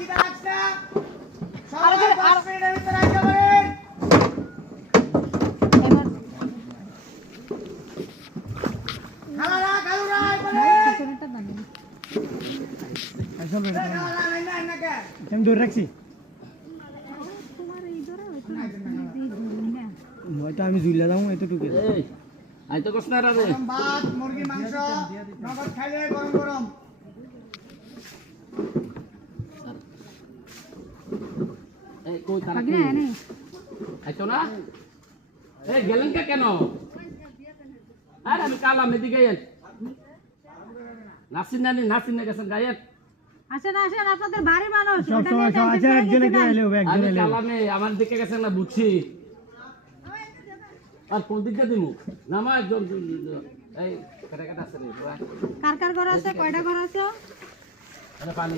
খিদা লাগছে সবাই 5 মিনিটের ভিতরে আইতে পারেন খালারা খালুরা আইপারে আসল রে খালারা না না কে আমি দৌড় রাখছি তোমার এই ধরে হয়তো না হয়তো আমি ঝুলে যাবো এতটুকু এই আই তো কষ্ট না রে গরম ভাত মুরগি মাংস নগদ খাইলে গরম গরম এই কই তারা আগে আনে আইতো না এই গেলেন কে কেন আরে আমি কালাম এদিকে আইন নাসিন না গেছেন গায়ের আসেন আসেন আপনাদের বাড়ি মানুষ সব ওটা সময় নিয়ে আছে একজনে কে এলো একজনে আমি এলো কালামে আমার দিকে গেছেন না বুঝছি আর কোন দিকে দিমু নামা একজন এই কাটা আছে রে কার কার ঘর আছে কয়টা ঘর আছে আরে পানি